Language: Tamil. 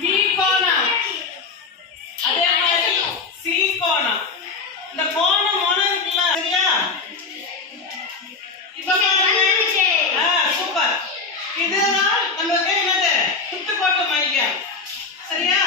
பி கோணம், அதே மாதிரி சி கோணம். இந்த கோணம் மொனம் இருக்குல்ல, சரியா? இப்ப பாருங்க. சூப்பர். இதுதான் நமக்கு என்னது குத்துக்கோட்டு மையம், சரியா?